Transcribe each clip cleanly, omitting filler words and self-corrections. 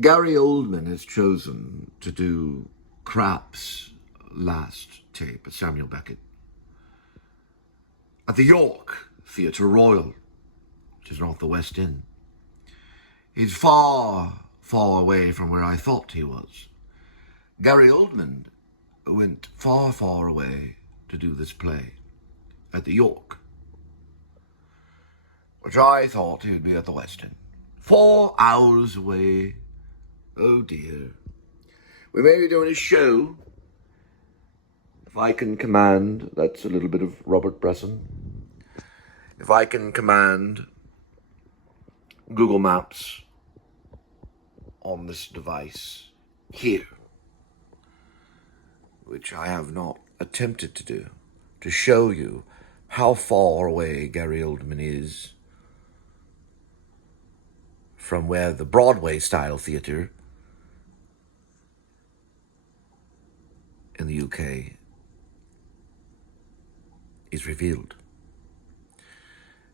Gary Oldman has chosen to do Krapp's last tape at Samuel Beckett at the York Theatre Royal, which is not the West End. He's far, far away from where I thought he was. Gary Oldman went far, far away to do this play at the York, which I thought he would be at the West End. 4 hours away. Oh dear. We may be doing a show. If I can command, that's a little bit of Robert Bresson. If I can command Google Maps on this device here, which I have not attempted to do, to show you how far away Gary Oldman is from where the Broadway-style theatre in the UK is revealed.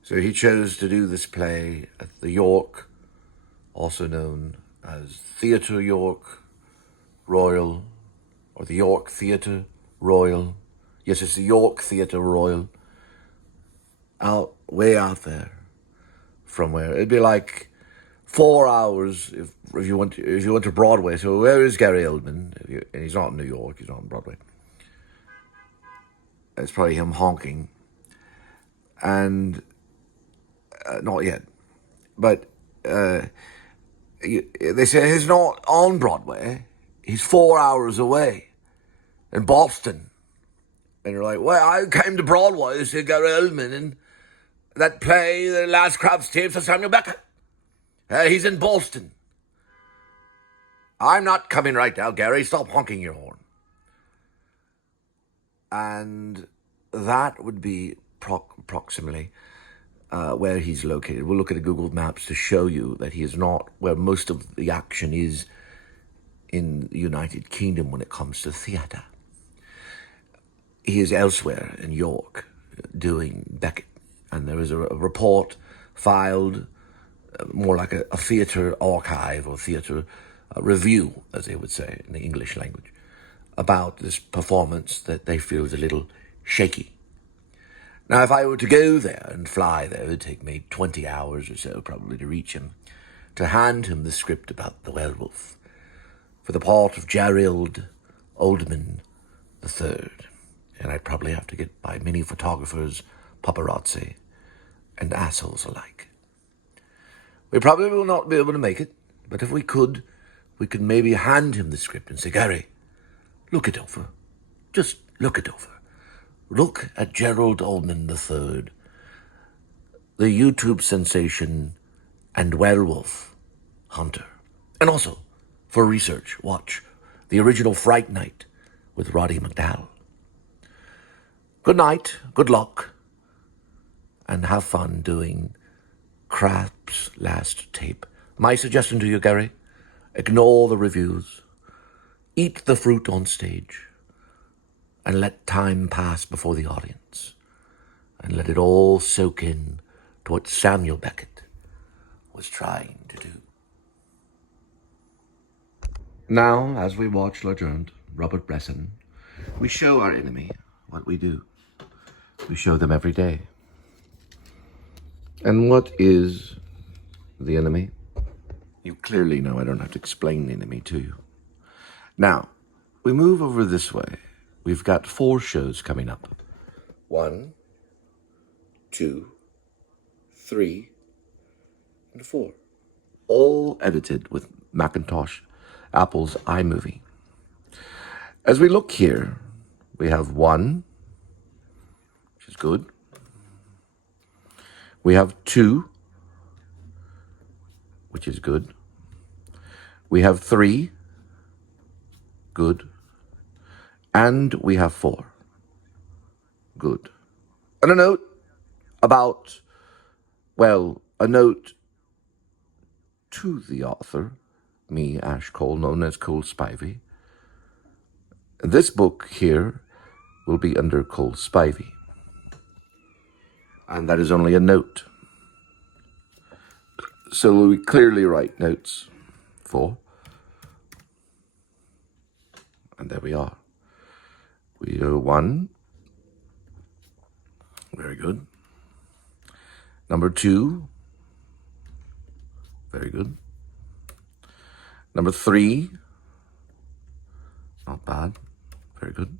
So he chose to do this play at the York, also known as Theatre York Royal, or the York Theatre Royal. Yes, it's the York Theatre Royal. Way out there, from where it'd be like 4 hours if you went to Broadway. So where is Gary Oldman? And he's not in New York. He's not on Broadway. It's probably him honking, and not yet. But they say he's not on Broadway. He's 4 hours away in Boston. And you're like, well, I came to Broadway to see Gary Oldman in that play, The Last Krapp's Tapes of Samuel Beckett. He's in Boston. I'm not coming right now, Gary. Stop honking your horn. And that would be approximately where he's located. We'll look at Google Maps to show you that he is not where most of the action is in the United Kingdom when it comes to theatre. He is elsewhere in York doing Beckett. And there is a report filed, more like a theatre archive or theatre review, as they would say in the English language, about this performance that they feel is a little shaky. Now, if I were to go there and fly there, it would take me 20 hours or so probably to reach him, to hand him the script about the werewolf for the part of Gerald Oldman III. And I'd probably have to get by many photographers, paparazzi, and assholes alike. We probably will not be able to make it, but if we could maybe hand him the script and say, Gary, look it over. Just look it over. Look at Gerald Oldman III, the YouTube sensation and werewolf hunter. And also, for research, watch the original Fright Night with Roddy McDowall. Good night, good luck, and have fun doing Krapp's last tape. My suggestion to you, Gary, ignore the reviews, eat the fruit on stage, and let time pass before the audience, and let it all soak in to what Samuel Beckett was trying to do. Now, as we watch Legend, Robert Bresson, we show our enemy what we do. We show them every day. And what is the enemy? You clearly know I don't have to explain the enemy to you. Now, we move over this way. We've got 4 shows coming up. 1, 2, 3, and 4. All edited with Macintosh, Apple's iMovie. As we look here, we have 1, which is good. We have 2, which is good. We have 3, good. And we have 4, good. And a note about, well, a note to the author, me, Ash Cole, known as Cole Spivey. This book here will be under Cole Spivey. And that is only a note. So we clearly write notes for And there we are. We go 1. Very good. Number 2. Very good. Number 3. Not bad. Very good.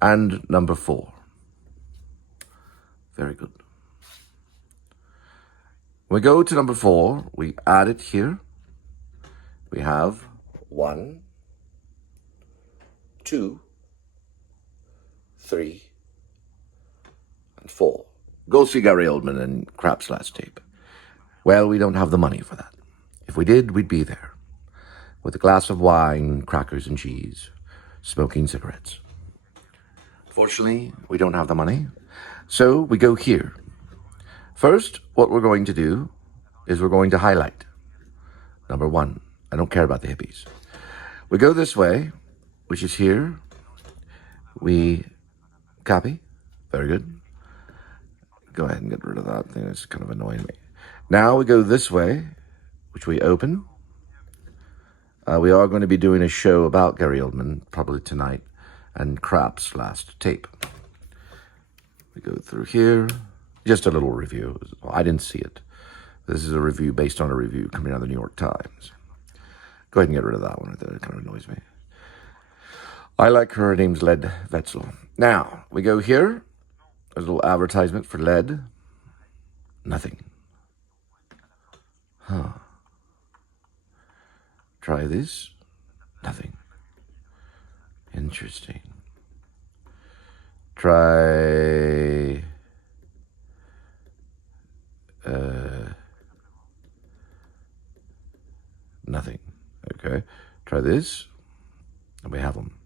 And number 4. Very good. We go to number 4. We add it here. We have 1, 2, 3, and 4. Go see Gary Oldman and Krapp's last tape. Well, we don't have the money for that. If we did, we'd be there with a glass of wine, crackers and cheese, smoking cigarettes. Fortunately, we don't have the money, so we go here. First, what we're going to do is we're going to highlight. Number 1, I don't care about the hippies. We go this way, which is here. We copy. Very good. Go ahead and get rid of that thing. It's kind of annoying me. Now we go this way, which we open. We are going to be doing a show about Gary Oldman, probably tonight, and Krapp's last tape. We go through here. Just a little review. I didn't see it. This is a review based on a review coming out of the New York Times. Go ahead and get rid of that one right there. It kind of annoys me. I like her. Her name's Led Vetzel. Now, we go here. There's a little advertisement for Led. Nothing. Huh. Try this. Nothing. Interesting. Try... nothing. Okay. Try this. And we have them.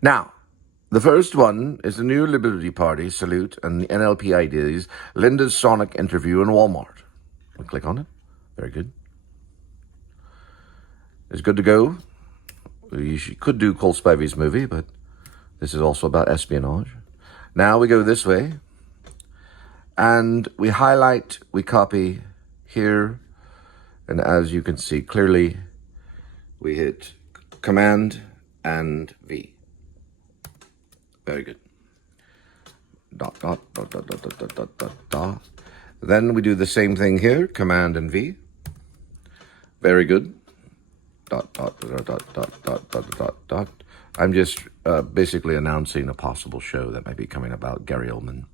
Now, the first one is the New Liberty Party salute and the NLP ideas, Linda's Sonic interview in Walmart. We click on it. Very good. It's good to go. You could do Cole Spivey's movie, but this is also about espionage. Now we go this way. And we highlight, we copy here. And as you can see clearly, we hit Command and V. Very good. Dot, dot, dot, dot, dot, dot, dot, dot, dot. Then we do the same thing here, Command and V. Very good. Dot, dot, dot, dot, dot, dot, dot, dot, dot. I'm just basically announcing a possible show that might be coming about Gary Oldman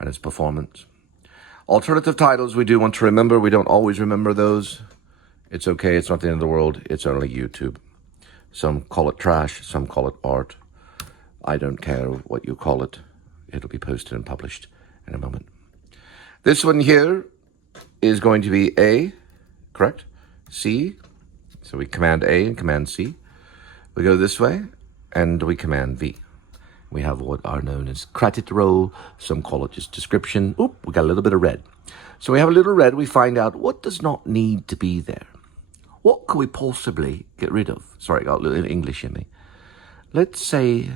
and his performance. Alternative titles we do want to remember. We don't always remember those. It's okay. It's not the end of the world. It's only YouTube. Some call it trash. Some call it art. I don't care what you call it. It'll be posted and published in a moment. This one here is going to be A, correct? C. So we Command A and Command C. We go this way and we Command V. We have what are known as credit roll. Some call it just description. Oop, we got a little bit of red. So we have a little red. We find out what does not need to be there. What could we possibly get rid of? Sorry, I got a little English in me. Let's say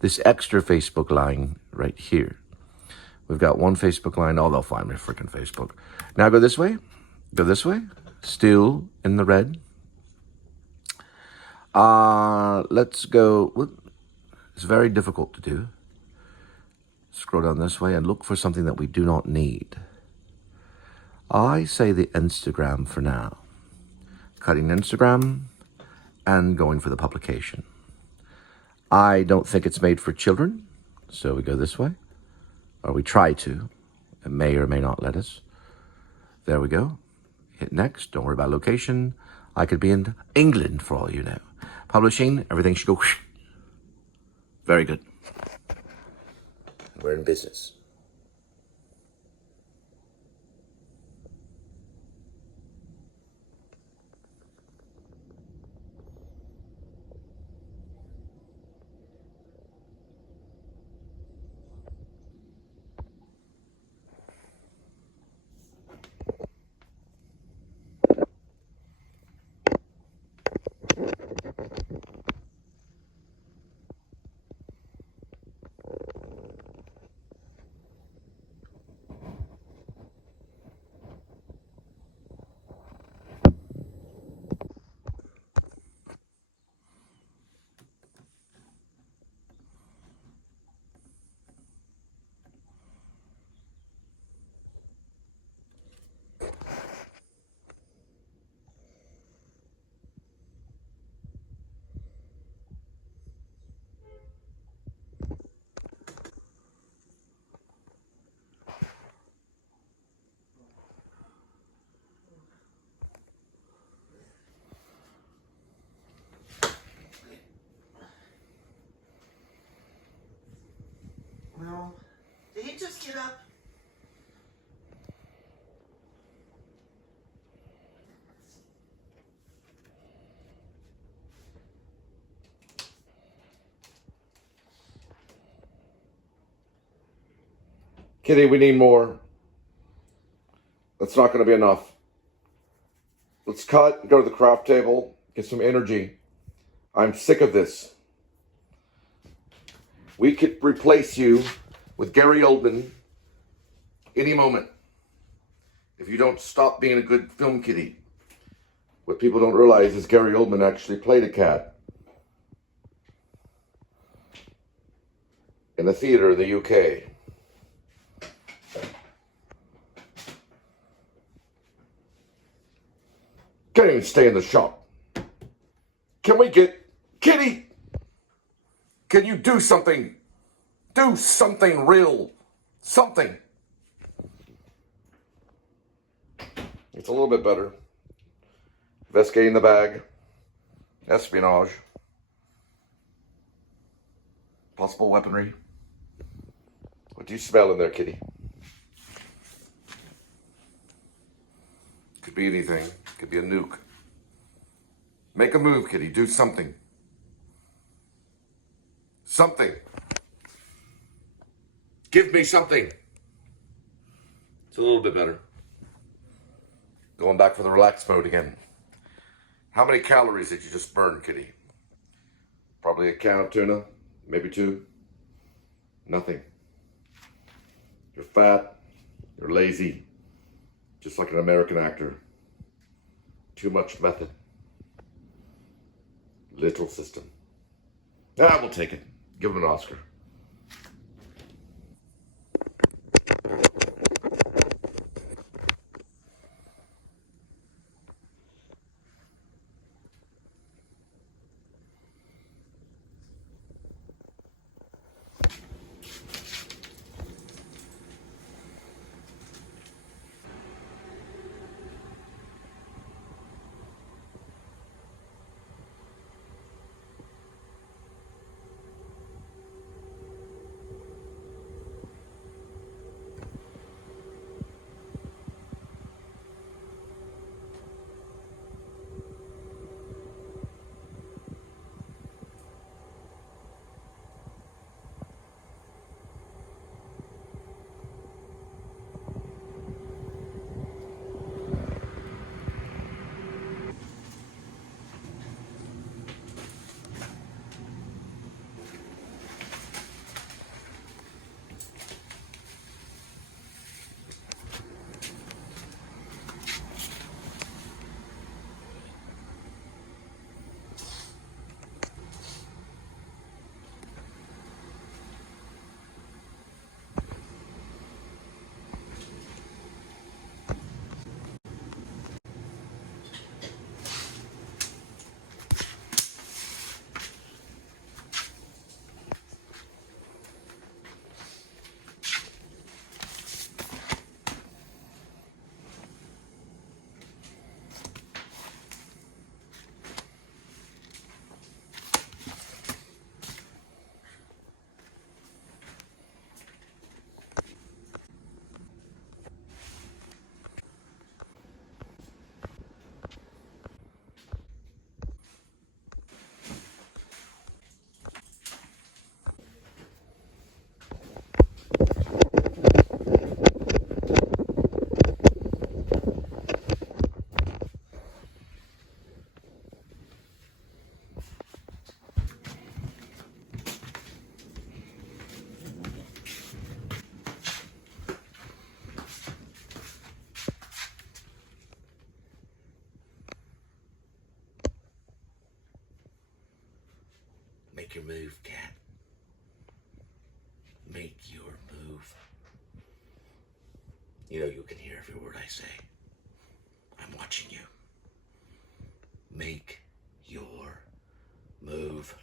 this extra Facebook line right here. We've got one Facebook line. Oh, they'll find me freaking Facebook. Now go this way. Go this way. Still in the red. Let's go. It's very difficult to do. Scroll down this way and look for something that we do not need. I say the Instagram for now. Cutting Instagram and going for the publication. I don't think it's made for children, so we go this way. Or we try to. It may or may not let us. There we go. Hit next. Don't worry about location. I could be in England for all you know. Publishing, everything should go whoosh. Very good. We're in business. Get up. Kitty, we need more. That's not going to be enough. Let's cut, go to the craft table, get some energy. I'm sick of this. We could replace you with Gary Oldman any moment if you don't stop being a good film kitty. What people don't realize is Gary Oldman actually played a cat in a theater in the UK. Can't even stay in the shop. Can we get... Kitty! Can you do something? Do something real. Something. It's a little bit better. Vesquet in the bag. Espionage. Possible weaponry. What do you smell in there, kitty? Could be anything. Could be a nuke. Make a move, kitty. Do something. Something. Give me something. It's a little bit better. Going back for the relaxed mode again. How many calories did you just burn, kitty? Probably a can of tuna, maybe 2. Nothing. You're fat. You're lazy. Just like an American actor. Too much method. Little system. Ah, we'll take it. Give him an Oscar. Make your move, cat. Make your move. You know you can hear every word I say. I'm watching you. Make your move.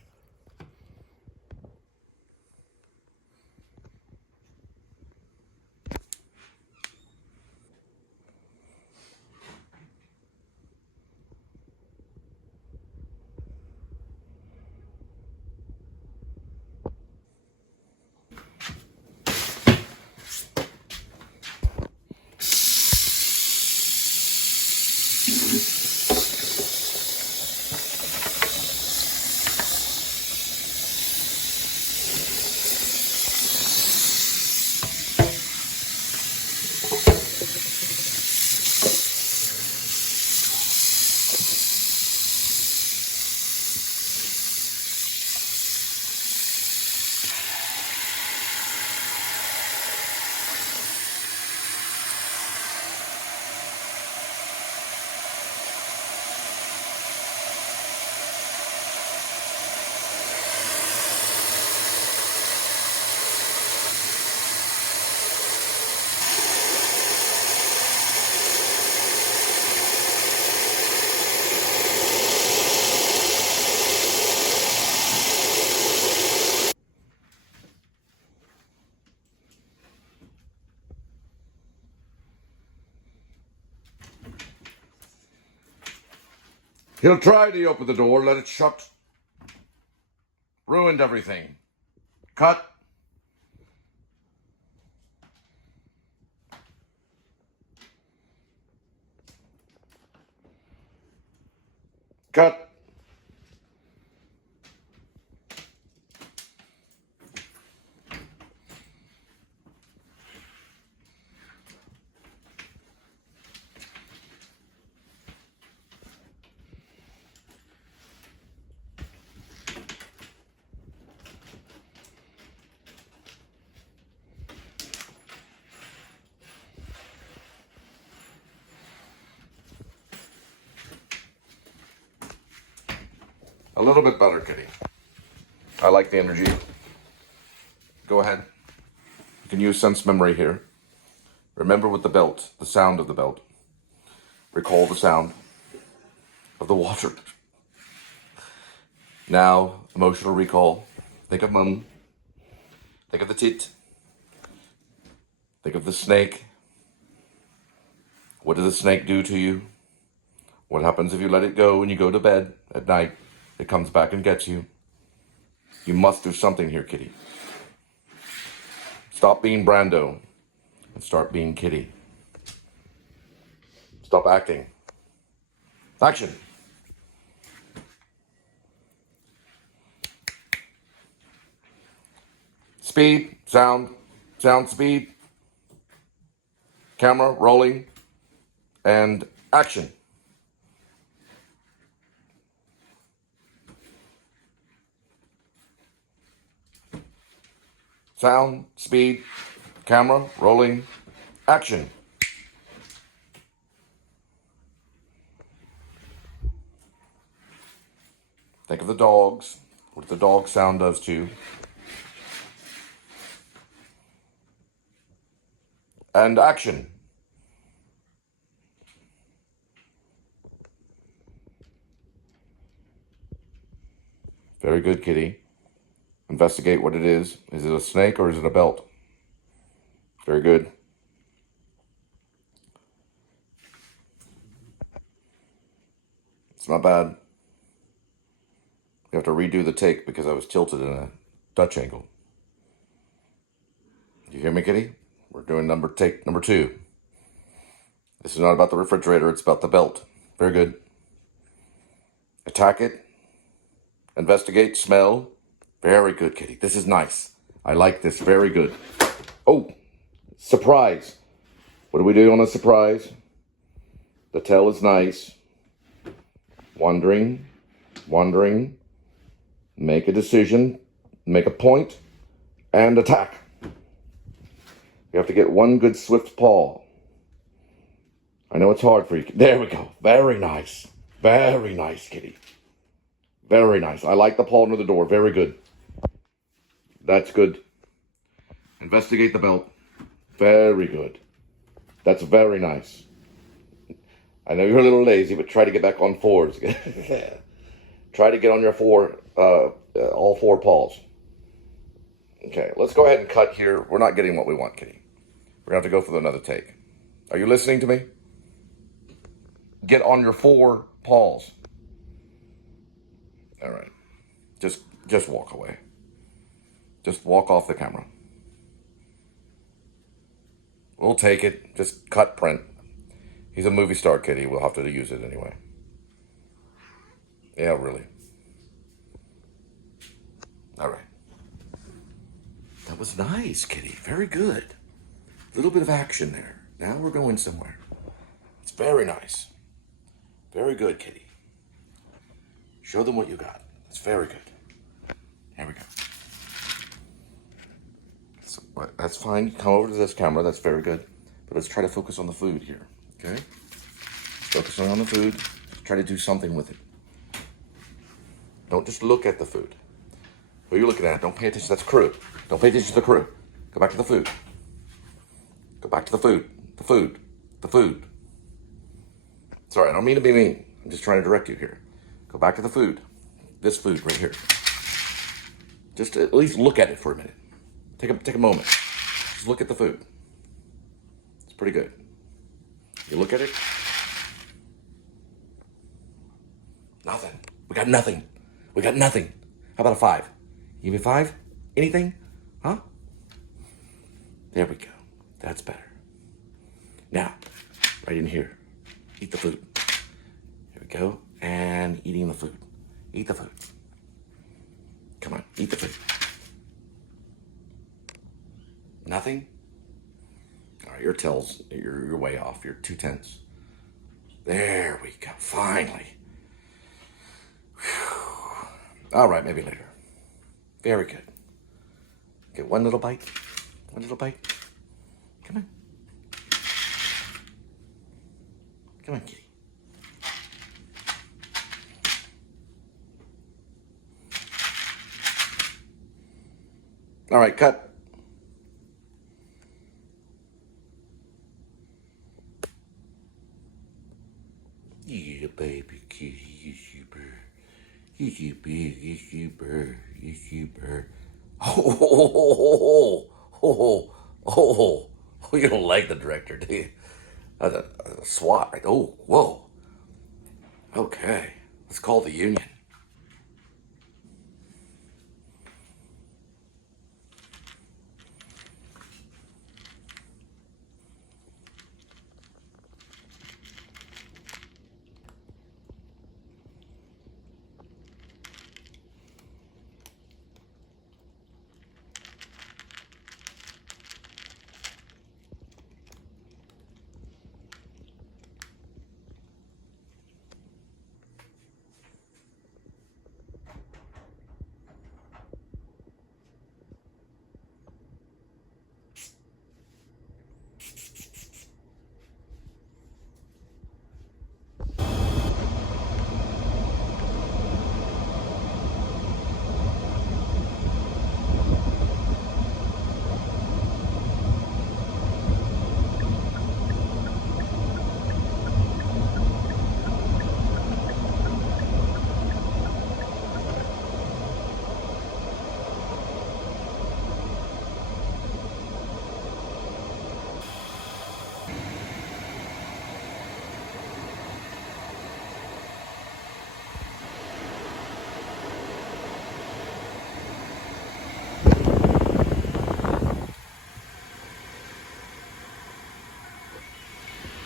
He'll try to open the door, let it shut. Ruined everything. Cut. Cut. A little bit better, kitty. I like the energy. Go ahead. You can use sense memory here. Remember with the belt, the sound of the belt. Recall the sound of the water. Now, emotional recall. Think of mum. Think of the tit. Think of the snake. What does the snake do to you? What happens if you let it go and you go to bed at night? It comes back and gets you. You must do something here, kitty. Stop being Brando and start being Kitty. Stop acting. Action. Speed, sound, speed. Camera rolling and action. Sound, speed, camera, rolling, action. Think of the dogs, what the dog sound does to you. And action. Very good, kitty. Investigate what it is. Is it a snake or is it a belt? Very good. It's not bad. We have to redo the take because I was tilted in a Dutch angle. You hear me, kitty? We're doing take number 2. This is not about the refrigerator, it's about the belt. Very good. Attack it. Investigate, smell. Very good, kitty. This is nice. I like this. Very good. Oh, surprise. What do we do on a surprise? The tell is nice. Wondering. Make a decision. Make a point. And attack. You have to get one good swift paw. I know it's hard for you. There we go. Very nice. Very nice, kitty. Very nice. I like the paw under the door. Very good. That's good. Investigate the belt. Very good. That's very nice. I know you're a little lazy, but try to get back on 4s. Try to get on your all 4 paws. Okay, let's go ahead and cut here. We're not getting what we want, kitty. We're going to have to go for another take. Are you listening to me? Get on your 4 paws. All right. Just walk away. Just walk off the camera. We'll take it. Just cut print. He's a movie star, kitty. We'll have to use it anyway. Yeah, really. All right. That was nice, kitty. Very good. A little bit of action there. Now we're going somewhere. It's very nice. Very good, kitty. Show them what you got. It's very good. Here we go. So, that's fine. Come over to this camera. That's very good. But let's try to focus on the food here. Okay? Focusing on the food. Try to do something with it. Don't just look at the food. Who are you looking at? Don't pay attention. That's crew. Don't pay attention to the crew. Go back to the food. Go back to the food. The food. The food. Sorry, I don't mean to be mean. I'm just trying to direct you here. Go back to the food. This food right here. Just at least look at it for a minute. Take a moment. Just look at the food. It's pretty good. You look at it. got nothing. We got nothing. How about a 5? Give me a 5? Anything? Huh? There we go. That's better. Now, right in here. Eat the food. Here we go. And eating the food. Eat the food. Come on, eat the food. Nothing? All right, your tail's, you're way off. You're 2 tenths. There we go. Finally. Whew. All right, maybe later. Very good. Get one little bite. One little bite. Come on. Come on, kitty. All right, cut. Yeah, baby kitty, yes you bird. Yes you big, yes you bird, yes you bird. Oh, you don't like the director, do you? A SWAT, right? Oh, whoa. Okay, let's call the union.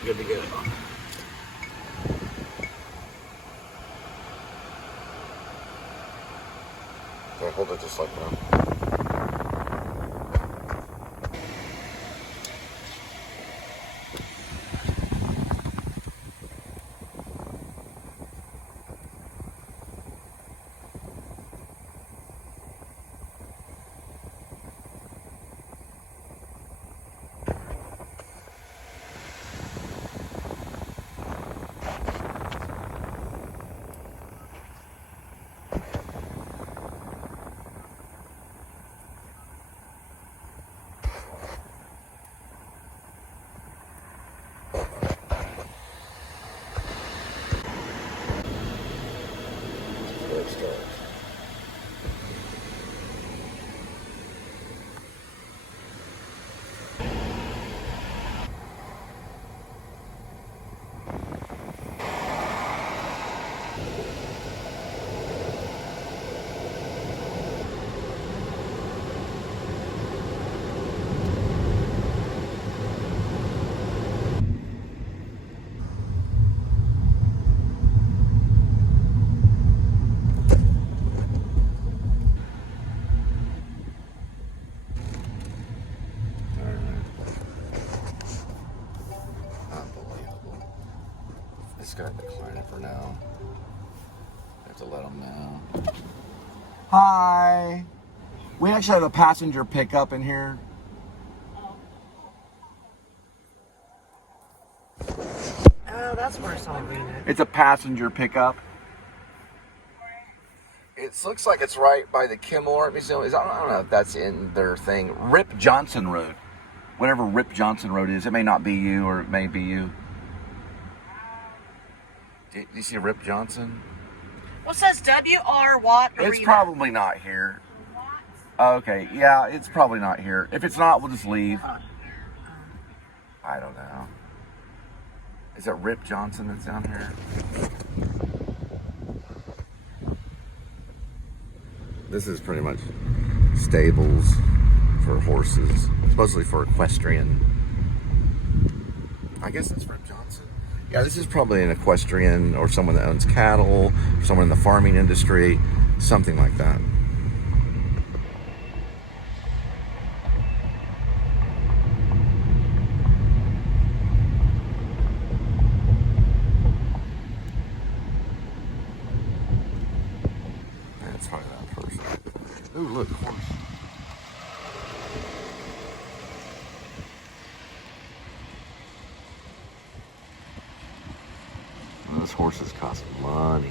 Good to go. Okay, hold it just like that. Just gonna decline it for now. I have to let them know. Hi. We actually have a passenger pickup in here. Oh, that's where I saw Rena. It's a passenger pickup. It looks like it's right by the Kimmel Art Museum. I don't know if that's in their thing. Rip Johnson Road. Whatever Rip Johnson Road is. It may not be you, or it may be you. Do you see Rip Johnson? Well, it says W.R. Watt Arena. It's probably not here. Okay, yeah, it's probably not here. If it's not, we'll just leave. I don't know. Is it Rip Johnson that's down here? This is pretty much stables for horses, supposedly for equestrian. I guess that's Fred Johnson. Yeah, this is probably an equestrian or someone that owns cattle, or someone in the farming industry, something like that. That's probably that person. Ooh, look, horse. Those horses cost money,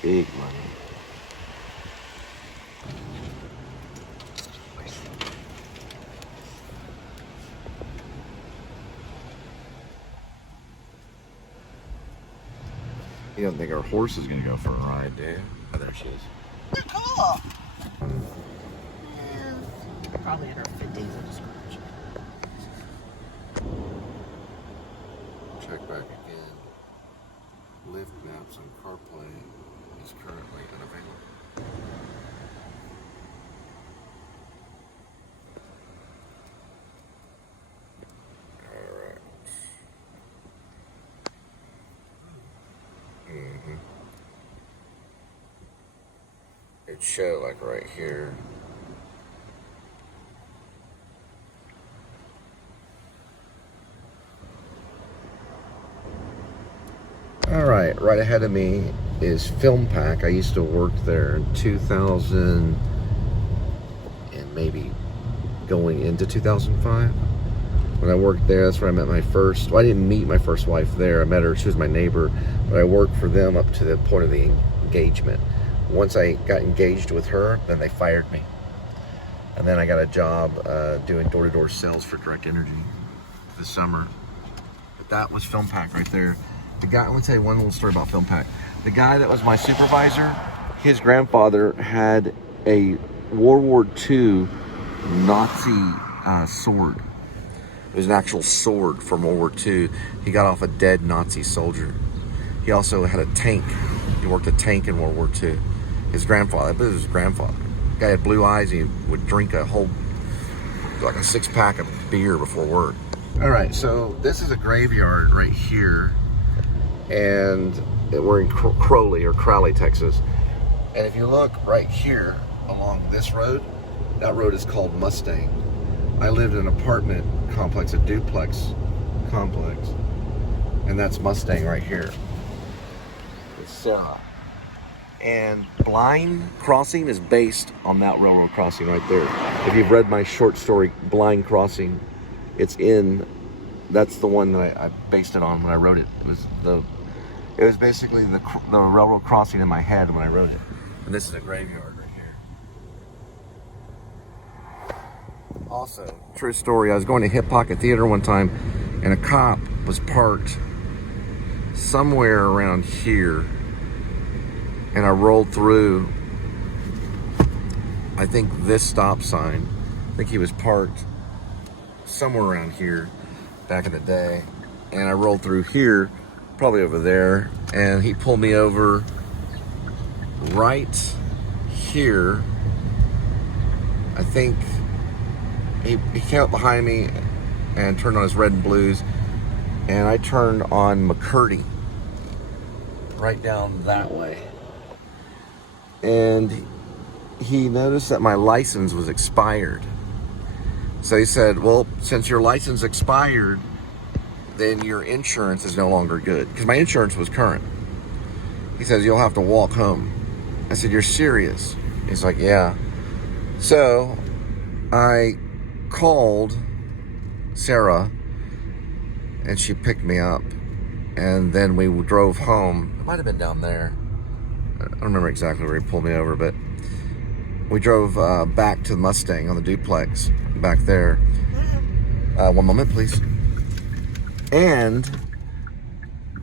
big money. You don't think our horse is going to go for a ride, do you? Oh, there she is. Cool. Yeah, probably in her 50s at this scratch. Check back again. Lift maps on CarPlay is currently unavailable. Alright. It showed like right here. Alright, right ahead of me is Film Pack. I used to work there in 2000 and maybe going into 2005. When I worked there, that's where I met my first, well, I didn't meet my first wife there. I met her, she was my neighbor, but I worked for them up to the point of the engagement. Once I got engaged with her, then they fired me. And then I got a job doing door-to-door sales for Direct Energy this summer. But that was Film Pack right there. The guy, I want to tell you one little story about Film Pack. The guy that was my supervisor, his grandfather had a World War II Nazi sword. It was an actual sword from World War II. He got off a dead Nazi soldier. He also had a tank. He worked a tank in World War II. His grandfather, this was his grandfather. The guy had blue eyes. He would drink a whole, like a 6-pack of beer before work. All right, so this is a graveyard right here. And we're in Crowley, Texas. And if you look right here along this road, that road is called Mustang. I lived in an apartment complex, a duplex complex, and that's Mustang right here. It's Sarah. And Blind Crossing is based on that railroad crossing right there. If you've read my short story, Blind Crossing, that's the one that I based it on when I wrote it. It was basically the railroad crossing in my head when I wrote it. And this is a graveyard right here. Also, true story, I was going to Hip Pocket Theater one time, and a cop was parked somewhere around here, and I rolled through, I think this stop sign. I think he was parked somewhere around here back in the day, and I rolled through here, probably over there, and he pulled me over right here. I think he came up behind me and turned on his red and blues, and I turned on McCurdy right down that way. And he noticed that my license was expired. So he said, well, since your license expired, then your insurance is no longer good. Because my insurance was current. He says, you'll have to walk home. I said, you're serious? He's like, yeah. So I called Sarah, and she picked me up. And then we drove home. It might have been down there. I don't remember exactly where he pulled me over, but we drove back to the Mustang on the duplex back there. One moment, please. And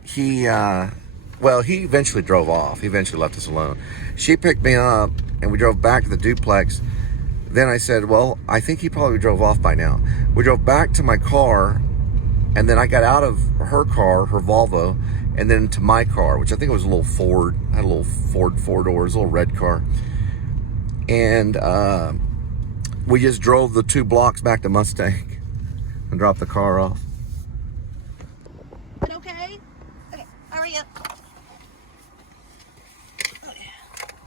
he eventually drove off. He eventually left us alone. She picked me up, and we drove back to the duplex. Then I said, well, I think he probably drove off by now. We drove back to my car, and then I got out of her car, her Volvo, and then to my car, which I think was a little Ford. I had a little Ford 4 doors, a little red car. And we just drove the 2 blocks back to Mustang and dropped the car off. Okay? Okay, hurry up.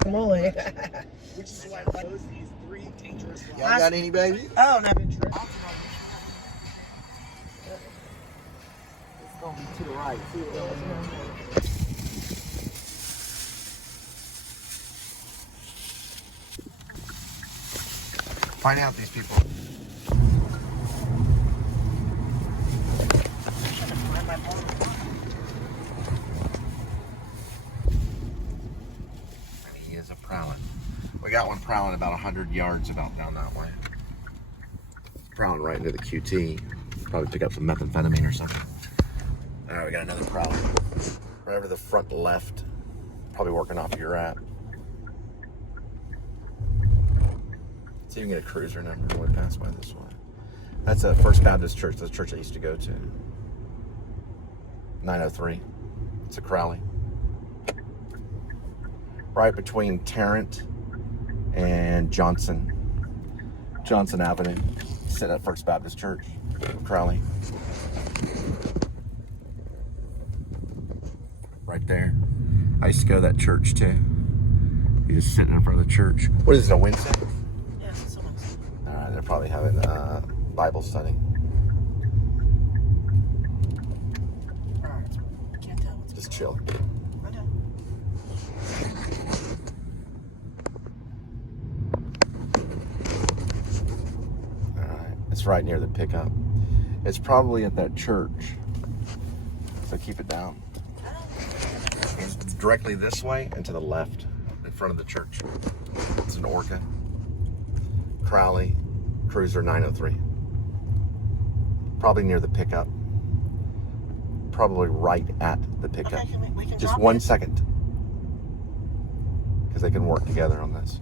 Moly. Which is why I chose these 3 dangerous lines. Y'all got any, baby? Oh, no. It's going to be to the right. Find out these people. And he is a prowling. We got one prowling about 100 yards about down that way. Prowling right into the QT. Probably pick up some methamphetamine or something. All right, we got another prowling. Right over the front left. Probably working off your app. See if you can get a cruiser number when we pass by this way. That's a First Baptist Church. That's the church I used to go to. 903. It's a Crowley. Right between Tarrant and Johnson Avenue. Sit at First Baptist Church, Crowley. Right there. I used to go to that church too. You just sitting in front of the church. What is it, a Wednesday? Yeah, someone's. Alright, they're probably having Bible study. Can't tell what's Just chill. I know. Alright, it's right near the pickup. It's probably at that church. So keep it down. It's directly this way and to the left in front of the church. It's an Orca. Crowley, Cruiser 903. Probably near the pickup. Probably right at the pickup. Okay, we can Just drop 1 it? second. Because they can work together on this.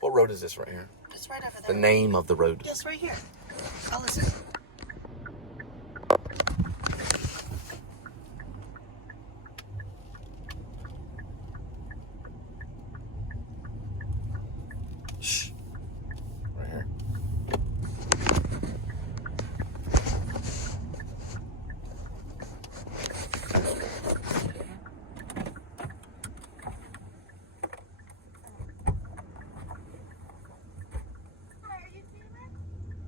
What road is this right here? It's right over The there. name of the road. Yes, right here. Oh, listen. Shh. Right here. Hi, are you Steven?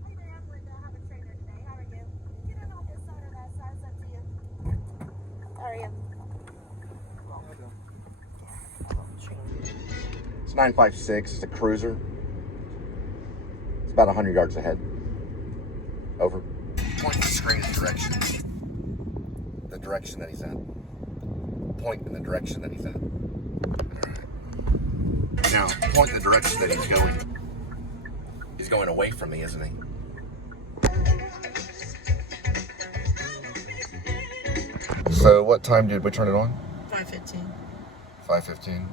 Hey there, I'm Linda. I have a trainer today. How are you? Get in on this side or that side. It's up to you. How are you? It's 956. It's a Cruiser. It's about 100 yards ahead. Over. Point the screen in directions. The direction that he's at. Point in the direction that he's at. Alright. Now, point the direction that he's going. He's going away from me, isn't he? So, what time did we turn it on? 5:15. 5:15.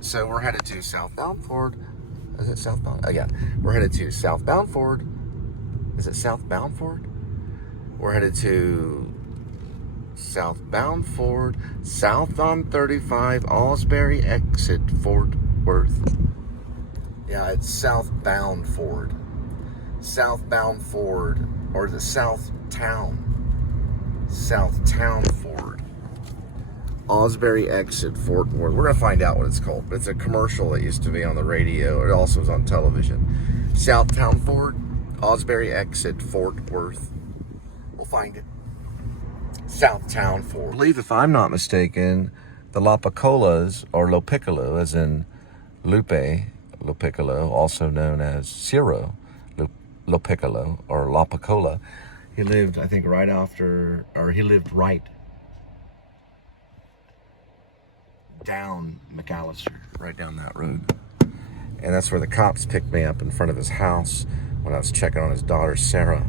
So we're headed to southbound Ford. Is it southbound? Oh yeah. We're headed to southbound Ford. Is it southbound Ford? We're headed to southbound Ford, south on 35, Alsbury exit, Fort Worth. Yeah, it's Southbound Ford. Southbound Ford, or the Southtown Ford. Osbury Exit, Fort Worth. We're going to find out what it's called. But it's a commercial that used to be on the radio. It also was on television. Southtown Ford, Osbury Exit, Fort Worth. We'll find it. Southtown Ford. I believe, if I'm not mistaken, the La Piccolas, or Lo Piccolo, as in Lupe Lo Piccolo, also known as Ciro Lo Piccolo, or La Piccola, he lived, I think, right down McAllister, right down that road. And that's where the cops picked me up in front of his house when I was checking on his daughter, Sarah.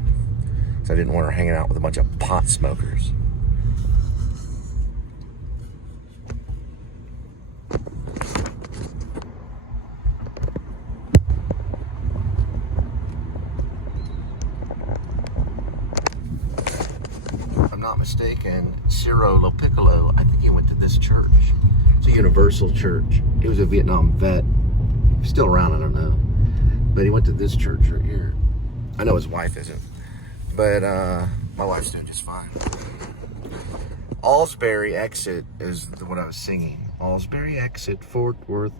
So I didn't want her hanging out with a bunch of pot smokers. If I'm not mistaken, Ciro Lo Piccolo, I think he went to this church. It's a Universal church. He was a Vietnam vet. He's still around, I don't know. But he went to this church right here. I know his wife isn't. But my wife's doing just fine. Allsbury Exit is what I was singing. Allsbury Exit, Fort Worth,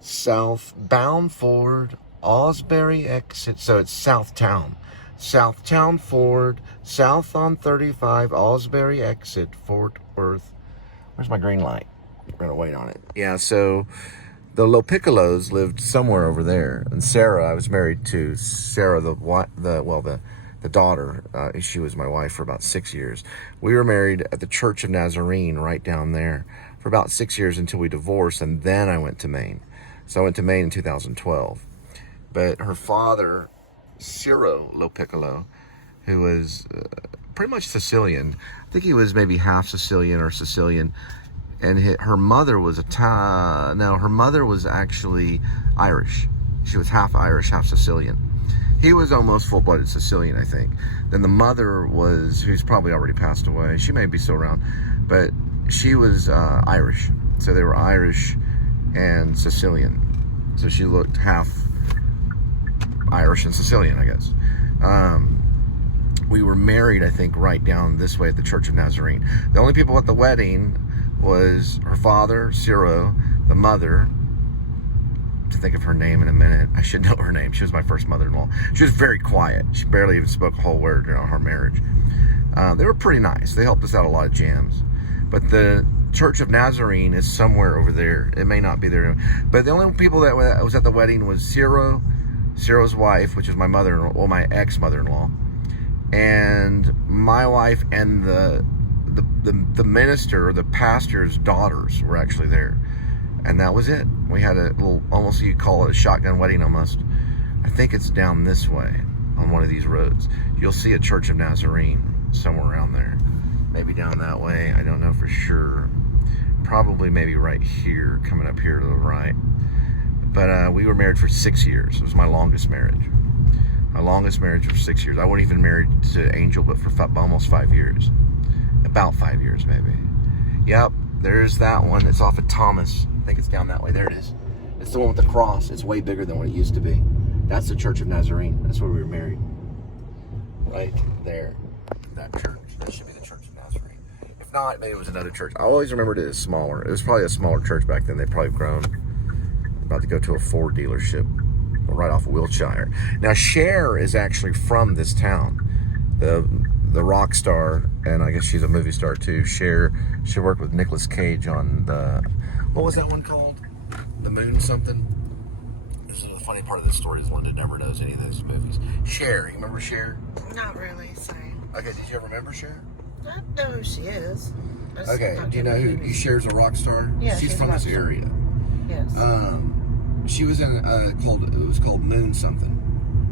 Southbound Ford, Allsbury Exit. So it's Southtown. Southtown Ford, south on 35, Allsbury Exit, Fort Worth. Where's my green light? We're going to wait on it. Yeah, so the Lo Piccolos lived somewhere over there. And Sarah, I was married to Sarah, the daughter. She was my wife for about 6 years. We were married at the Church of Nazarene right down there for about 6 years until we divorced, and then I went to Maine. So I went to Maine in 2012. But her father, Ciro Lo Piccolo, who was pretty much Sicilian. I think he was maybe half Sicilian or Sicilian. And her mother was her mother was actually Irish. She was half Irish, half Sicilian. He was almost full-blooded Sicilian, I think. Then the mother who's probably already passed away. She may be still around, but she was Irish. So they were Irish and Sicilian. So she looked half Irish and Sicilian, I guess. We were married, I think, right down this way at the Church of Nazarene. The only people at the wedding was her father, Ciro, the mother. To think of her name in a minute. I should know her name. She was my first mother-in-law. She was very quiet. She barely even spoke a whole word during our marriage. They were pretty nice. They helped us out a lot of jams. But the Church of Nazarene is somewhere over there. It may not be there. But the only people that was at the wedding was Ciro's wife, which is my mother-in-law, well, my ex-mother-in-law, and my wife, and the minister, or the pastor's daughters were actually there. And that was it. We had a little, almost you'd call it a shotgun wedding almost. I think it's down this way on one of these roads. You'll see a Church of Nazarene somewhere around there. Maybe down that way. I don't know for sure. Probably maybe right here, coming up here to the right. But we were married for 6 years. It was my longest marriage. My longest marriage for 6 years. I wasn't even married to Angel, but for almost 5 years. About 5 years, maybe. Yep, there's that one. It's off of Thomas. I think it's down that way. There it is. It's the one with the cross. It's way bigger than what it used to be. That's the Church of Nazarene. That's where we were married. Right there. That church. That should be the Church of Nazarene. If not, maybe it was another church. I always remembered it as smaller. It was probably a smaller church back then. They've probably grown. About to go to a Ford dealership right off of Wiltshire. Now, Cher is actually from this town. The rock star, and I guess she's a movie star too. Cher, she worked with Nicolas Cage on what was that one called? The Moon something? This is the funny part of the story, is one that never knows any of those movies. Cher, you remember Cher? Not really, sorry. Okay, did you ever remember Cher? I know who she is. Okay, do you know who Cher's a rock star? Yeah, she's from this area. Yes. She was in it was called Moon something.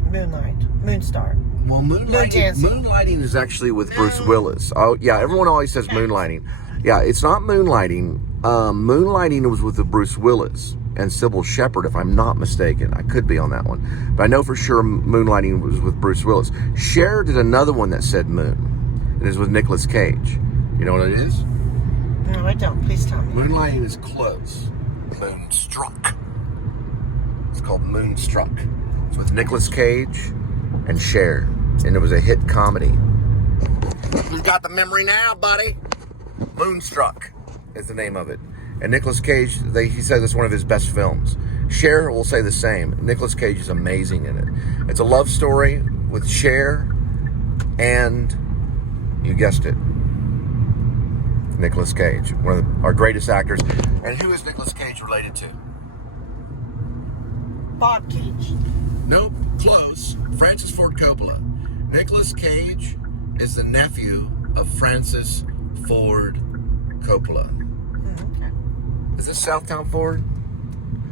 Moonlight. Moonstar. Well, moonlighting is actually with Bruce Willis. Oh, yeah, everyone always says moonlighting. Yeah, it's not moonlighting. Moonlighting was with the Bruce Willis and Sybil Shepherd, if I'm not mistaken. I could be on that one. But I know for sure Moonlighting was with Bruce Willis. Cher did another one that said moon. It is with Nicolas Cage. You know what it is? No, I don't. Please tell me. Moonlighting is close. Moonstruck. It's called Moonstruck. It's with Nicolas Cage and Cher, and it was a hit comedy. Who's got the memory now, buddy? Moonstruck is the name of it. And Nicolas Cage, he says it's one of his best films. Cher will say the same. Nicolas Cage is amazing in it. It's a love story with Cher and, you guessed it, Nicolas Cage, one of our greatest actors. And who is Nicolas Cage related to? Bob Cage. Nope, close. Francis Ford Coppola. Nicolas Cage is the nephew of Francis Ford Coppola. Okay. Is this Southtown Ford?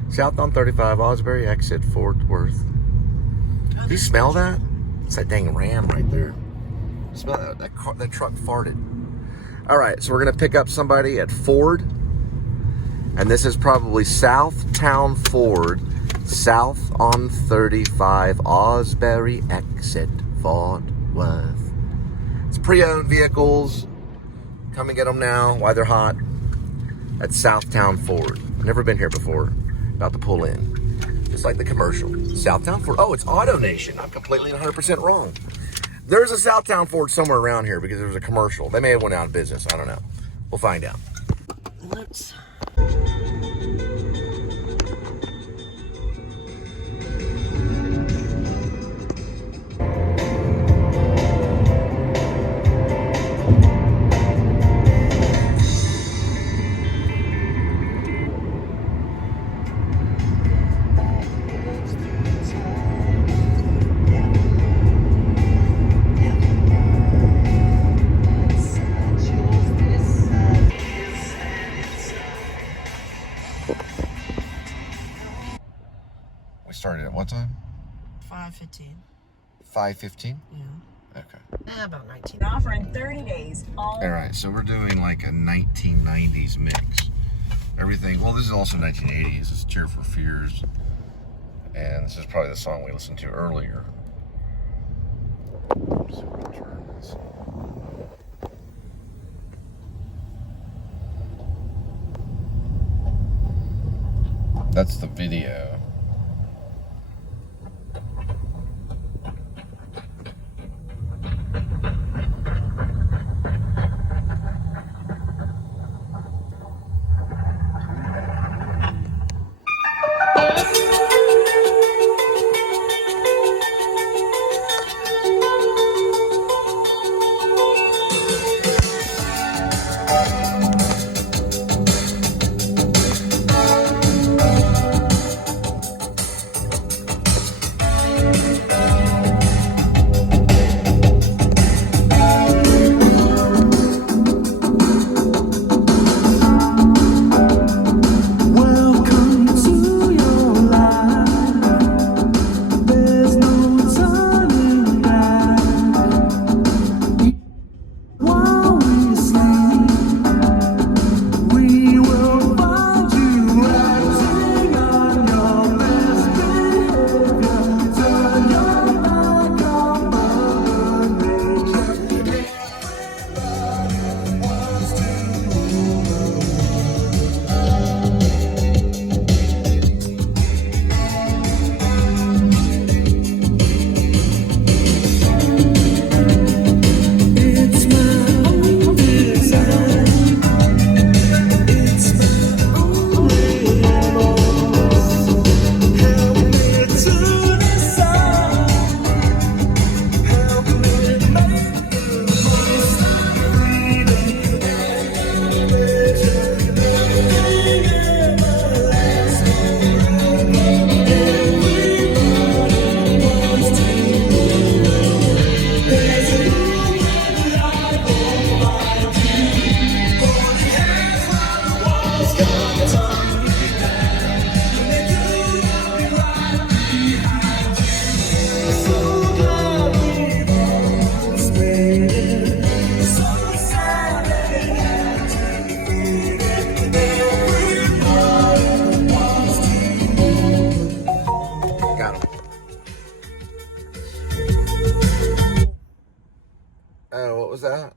South on 35, Osbury exit, Fort Worth. Do you smell that? It's that dang Ram right there. Smell that? That truck farted. All right, so we're gonna pick up somebody at Ford, and this is probably Southtown Ford, south on 35, Osbury exit, Fort Worth. It's pre-owned vehicles. Come and get them now while they're hot at Southtown Ford. Never been here before. About to pull in. Just like the commercial. Southtown Ford. Oh, it's Auto Nation. I'm completely 100% wrong. There's a Southtown Ford somewhere around here because there was a commercial. They may have went out of business. I don't know. We'll find out. Let's. We started at what time? 5:15. 5:15? Yeah. Okay. About 19. Offer in 30 days. All right, so we're doing like a 1990s mix. Everything, well, this is also 1980s. This is Tear for Fears. And this is probably the song we listened to earlier. Oops, I'm gonna turn this. That's the video. was that?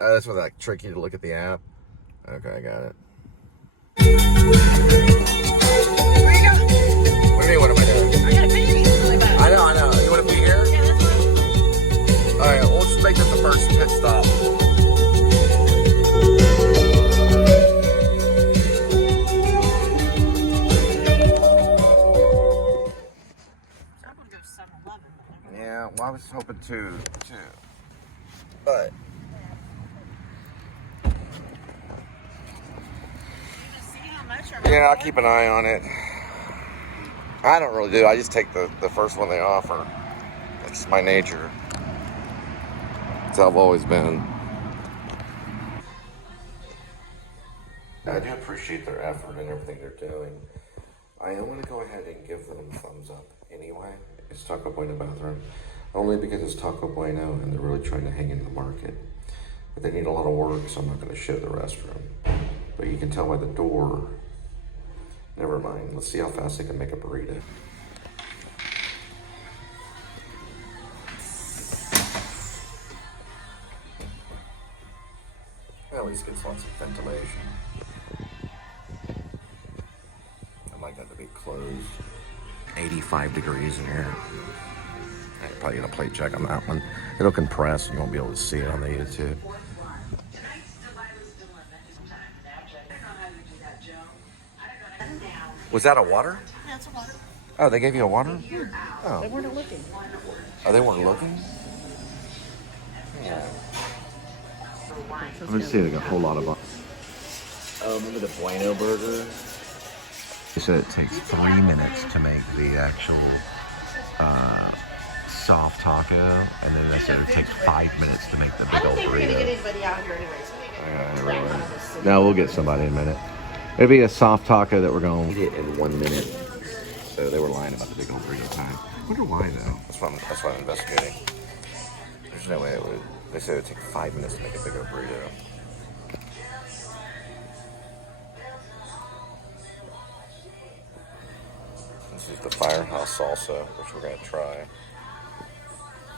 Oh, that's what like trick you to look at the app. Okay, I got it. Where you go? What do you mean? What am I was hoping to, but yeah, I'll keep an eye on it. I don't really do. I just take the first one they offer. That's just my nature. That's how I've always been. I do appreciate their effort and everything they're doing. I am going to go ahead and give them a thumbs up anyway. It's Taco Bueno bathroom. Only because it's Taco Bueno and they're really trying to hang in the market. But they need a lot of work, so I'm not going to show the restroom. But you can tell by the door. Never mind. Let's see how fast they can make a burrito. At least gets lots of ventilation. I like that to be closed. 85 degrees in here. I'm probably gonna play check on that one. It'll compress and you won't be able to see it on the YouTube. Was that a water? Yeah, it's a water. Oh, they gave you a water? Oh. They weren't looking. Oh, they weren't looking? Yeah. Let me see, they got a whole lot of... remember the Bueno burger? They said it takes 3 minutes to make the actual soft taco, and then they said it takes 5 minutes to make the big old burrito. I don't think we're going to get anybody out here anyways. No, we'll get somebody in a minute. It'll be a soft taco that we're going to eat it in 1 minute. So they were lying about the big old burrito time. I wonder why, though. That's why I'm investigating. There's no way it would. They said it would take 5 minutes to make a big old burrito. This is the Firehouse salsa, which we're going to try.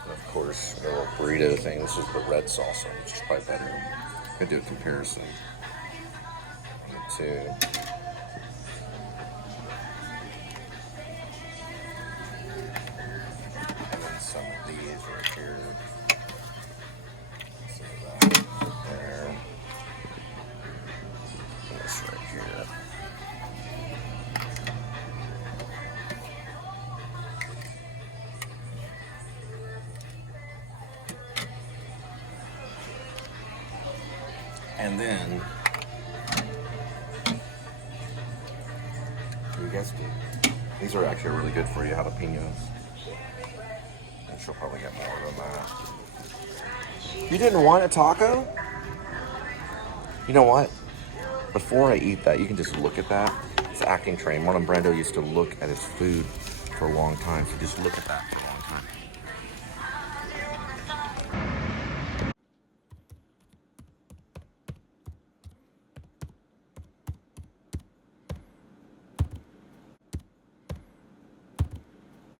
And of course, the little burrito thing. This is the red salsa, which is probably better. I'm going to do a comparison. To and then some of these right here. Some of that there. And this right here. And then these are actually really good for you, jalapenos. And she'll probably get more of that. You didn't want a taco? You know what? Before I eat that, you can just look at that. It's acting trained. Marlon Brando used to look at his food for a long time. So just look at that for a long time.